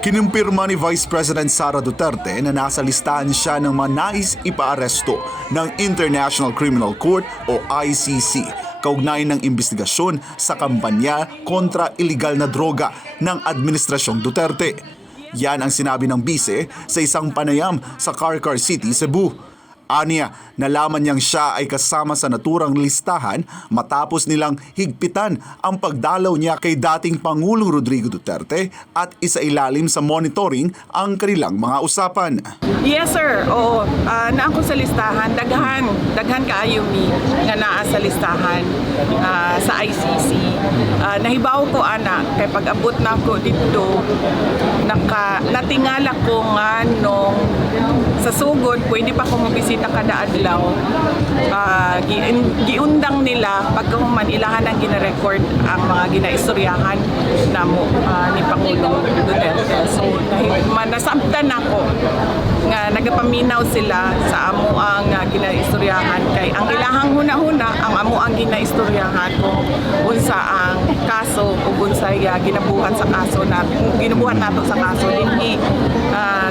Kinumpirma ni Vice President Sara Duterte na nasa listahan siya ng mga nais ipaaresto ng International Criminal Court o ICC kaugnay ng investigasyon sa kampanya kontra iligal na droga ng Administrasyong Duterte. Yan ang sinabi ng bise sa isang panayam sa Carcar City, Cebu. Aniya, nalaman niyang siya ay kasama sa naturang listahan matapos nilang higpitan ang pagdalaw niya kay dating Pangulong Rodrigo Duterte at isailalim sa monitoring ang kanilang mga usapan. Yes sir, oo. Na ako sa listahan, daghan kaayo mi nga naa sa listahan sa ICC. Nahibaw ko ana kay pag-abot na ko dito natingala ko nga nung sa sugod pwede pa ko mabisita kada adlaw. Giundang nila pagkahuman ilahan ang gina-record ang mga ginaistoryahan namo ni Pangulong Duterte. So nasabtan ako nga nagapaminaw sila sa amo ang ginaistoryahan kay ang ilahang huna-huna ang amo ang ginaistoryahan kung unsa ang kaso o unsay ginabuhat sa kaso na ginabuhat nato sa kaso dinhi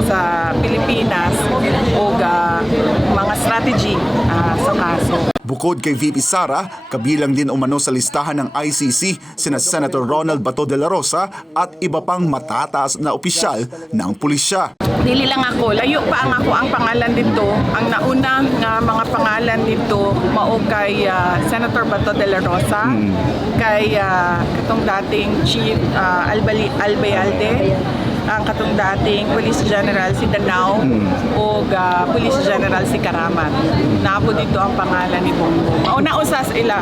sa Pilipinas o mga strategy sa kaso. Bukod kay VP Sara, kabilang din umano sa listahan ng ICC sina Senator Ronald Bato de la Rosa at iba pang matataas na opisyal ng pulisya. Dili lang ako, layo pa ang pangalan dito. Ang nauna nga mga pangalan dito mao kay Senator Bato de la Rosa, kay katong dating Chief Albayalde, ang katong dating Police General si Danao o Police General si Karamat. Napo dito ang pangalan ni Bongbong. Mauna usas ila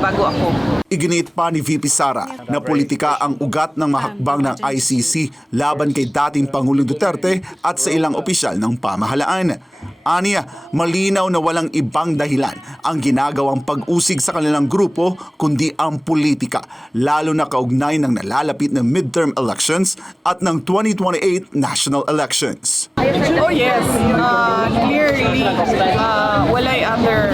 bago ako. Iginit pa ni VP Sara na politika ang ugat ng mahakbang ng ICC laban kay dating Pangulong Duterte at sa ilang opisyal ng pamahalaan. Aniya, malinaw na walang ibang dahilan ang ginagawang pag-usig sa kanilang grupo kundi ang politika, lalo na kaugnay ng nalalapit na midterm elections at ng 2028 national elections. Oh yes, clearly walay other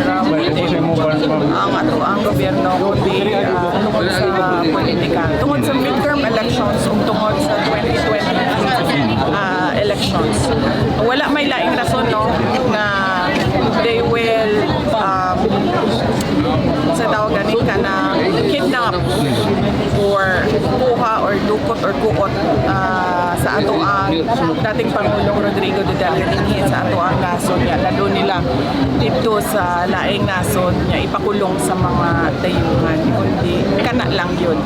ang ato ang gobyerno kundi tungod sa politika, tungod sa midterm elections ug tungod sa 2020 elections. Wala may laing rason no na they will sa tawagan ka na kidnap or kuha or dukot or kuot sa ato ang dating Pangulong Rodrigo Duterte dinhi sa ato ang nason niya. Lalo nila dito sa laing nason niya ipakulong sa mga dayuhan. Kundi kana lang yun.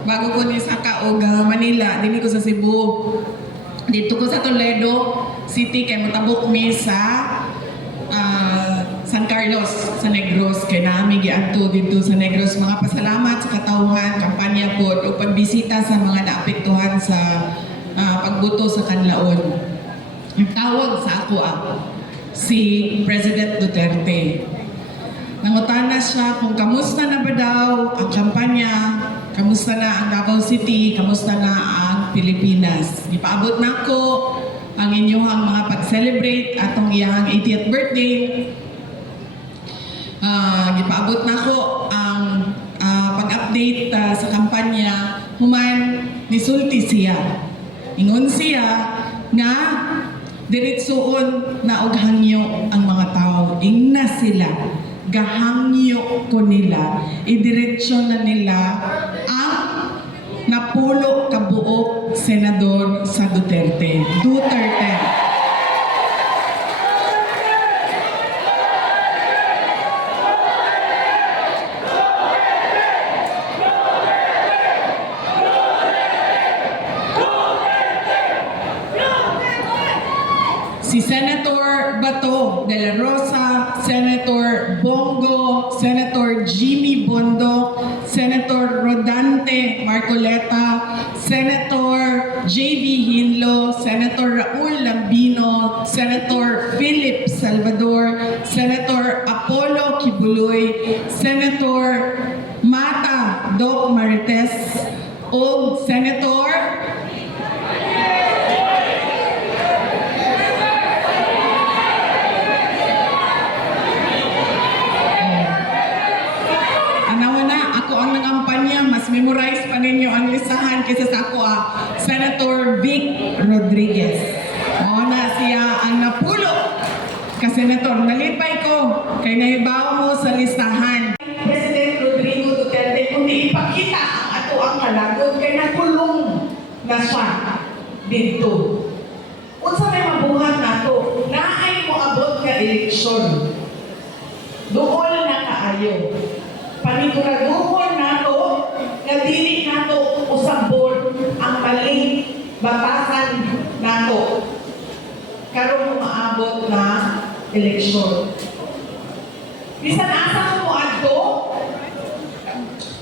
Bago ko ni Saka o Manila, dini ko sa Cebu. Dito ko sa Toledo City kay motabok mi sa San Carlos sa Negros kay naami giadto dito sa Negros. Mga pasalamat sa katawhan kampanya pod o pagbisita sa mga naapektuhan sa pagboto sa kanlaon. Ang tawag sa ako si President Duterte. Nangutana siya kung kamusta na ba daw ang kampanya, kamusta na ang Davao City, kamusta na ang Pilipinas. Ipaabot na ko ang inyong mga pag-celebrate atong iyang 80th birthday. Ipaabot na ko ang pag-update sa kampanya. Human nisulti siya. Ingon siya nga diretsoon na og hangyo ang mga tao. Ingna sila. Gahangyo ko nila, idiretsyon na nila ang napulo kabuok senador sa Duterte. Si Senator Bato de la Rosa, Senator Bongo, Senator Jimmy Bondo, Senator Rodante Marcoleta, Senator J.V. Hinlo, Senator Raul Lambino, Senator Philip Salvador, Senator Apollo Kibuloy, Senator Mata Doc Marites, o Senator ako ang nangampanya, mas memorize pa ninyo ang listahan kaysa sa ako Senator Vic Rodriguez. O na siya ang napulo ka senator. Nalipay ko kay nahibaw mo sa listahan. President Rodrigo Duterte, kundi ipakita ang ato ang kalagod kay nakulong na siya dito. Unsa may mabuhat nato, naay mo abot nga eleksyon. Doon na kaayo. Paniguraduhon nato nga dili nato usabon ang maling batasan nato karon maabot na eleksyon. Bisan asa mo adto,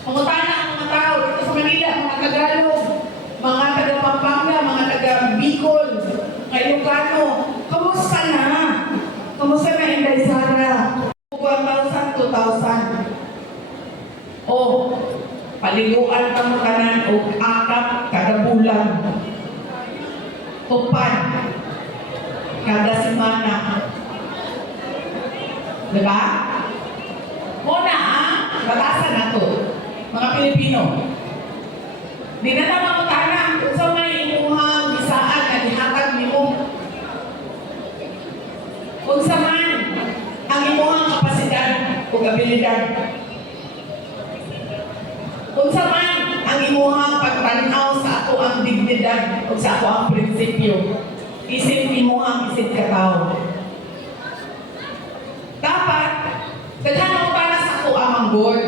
pangutana ang mga tao dito sa Manila, mga Tagalog, mga taga Pampanga, mga taga Bicol, mga Ilocano, kamusta na? Kamusta na Inday Sara? 1,000, 2,000. O, paliguan pa mo tanan o akap kada bulan. Tupan kada semana. Diba? Muna batasan na to, mga Pilipino. Di na naman mo tanan kung sa may imuhang bisaan na dihatag nimo. Kung sa man ang imuhang kapasidad o abilidad. Kung sa man ang imuhang pagtanaw sa ako ang dignidad o sa ako ang prinsipyo, isip imuhang isip katao. Dapat, daghan mo para sa ako ang manggod.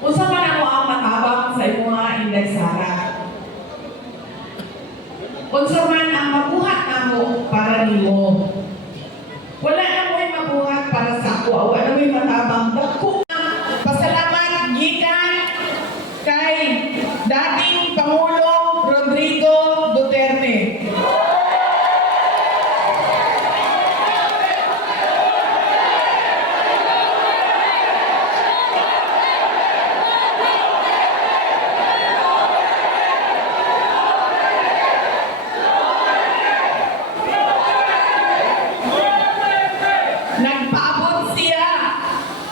Kung sa man ako ang matabang sa imuha Inday Sara. Kung sa man ang mabuhat namo para nimo. Wala na mo'y mabuhat para sa ako. Wala na mo'y matabang. Dako pasalamat gikan kay dating Pangulo Rodrigo Duterte. Nagpaabot siya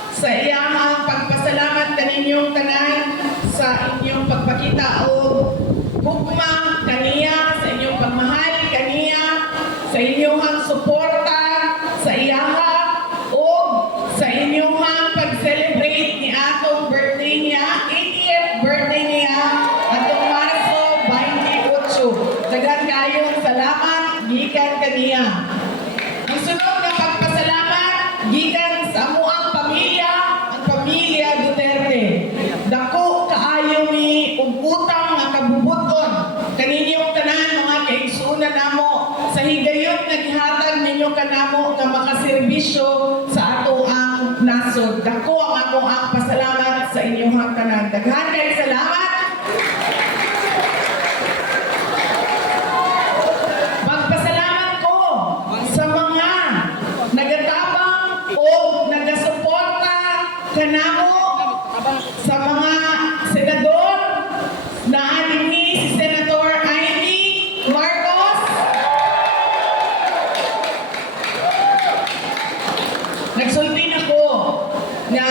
sa iyang pagpasalamat kaninyong tanan sa inyong pagpakita o hukma kaniya, sa inyong pagmahal kaniya, sa inyong suporta sa iyaha o sa inyong pag-celebrate ni atong birthday niya, 80th birthday niya atong Marso 28. Dagan kayong salamat gikan kaniya. Ang sunod na pagpasalamat gikan sa amuang pamilya, ang pamilya Duterte. Dako kaayo mi ug utang nga kabubuton kaninyong tanan mga kaigsunan namo sa higayot nga gihatag ninyo kanamo nga makaserbisyo sa ato ang nasod. Dako ang ako ang pasalamat sa inyong tanan. Daghan kay salamat. Magpasalamat ko sa mga nagatabang o nagasuporta kanamo sa mga senador na dinhi si Senator Amy Marcos, nagsulti na ko na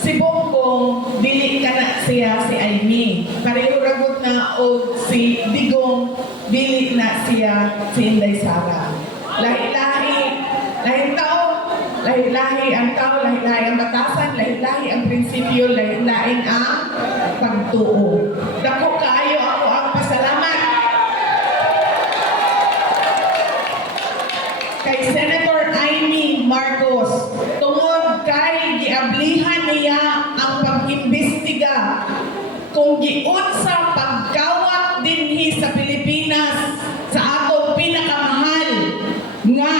si Bongbong dili ka na siya si Amy. Pareho ragot na o si Digong dili na siya si Inday Sara. Lahi-lahi, lahing tao, lahi-lahi ang tao, lahi-lahi ang batasan, lahi-lahi ang prinsipyo, lahi-lahi ang pagtuo. Dako kaayo ako ang pasalamat kay Senator Amy Marcos tungod kay giablihan niya ang pag-imbestiga kung giunsa pagkawat dinhi sa Pilipinas sa atong pinakamahal nga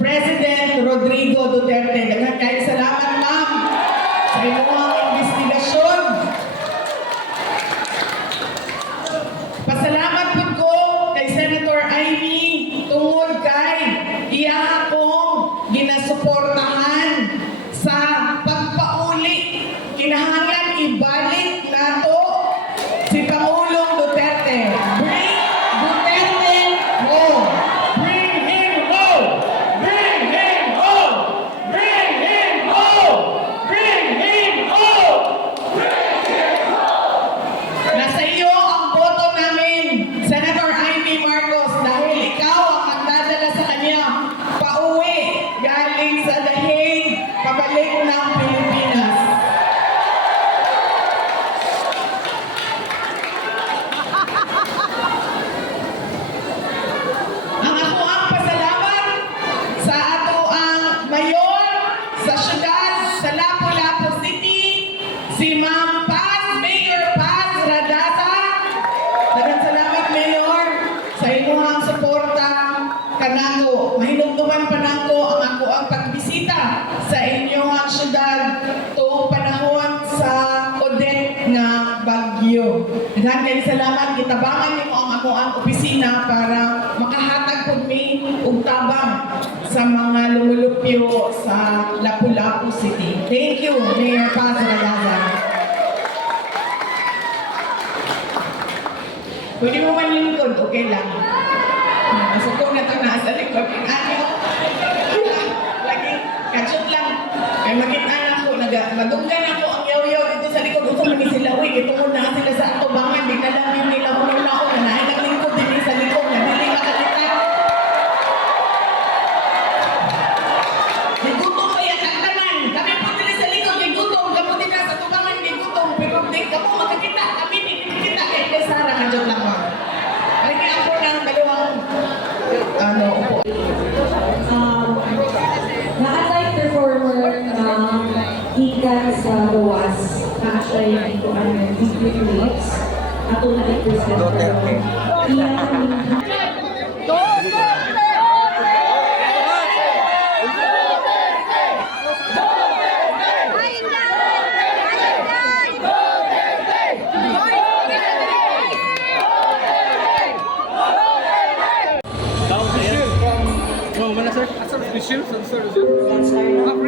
President Rodrigo Duterte. Daghang kayo salamat, ma'am, sa inyong investigasyon. kanako. Mahinumduman pa nako ang ako ang pagbisita sa inyong syudad tuong panahon sa Odette nga bagyo. Daghan kay salamat, gitabangan niyo ang ako ang opisina para makahatag pud mi og tabang sa mga lumulupyo sa Lapu-Lapu City. Thank you, Mayor Paz Ragaza. Pwede mo man lingkod, okay lang. Masukong na ito na sa likod. Ano? Lagi, kachot lang. Kaya makita na ako, madunggan ako ang yaw-yaw dito sa likod. Gusto mo ni sila, uy, ito muna sila sa atubangan. Di na lang yun nila muna ako. Nanahin ang lingkod din sa likod. Nadili makakita. Nigutom pa yan ang tanan. Kami po nila sa likod, nigutom. Kamutin na sa atubangan, nigutom. Pero di ka po makakita. Kami di kita. Kaya Sarah, kachot lang mo. Kaya ako ng dalawang upo. Na-alive performer ng ikan sa Luwas na actually dito ang dispute rates at 200%. Iyan ang Mana sir? Asal official, sir.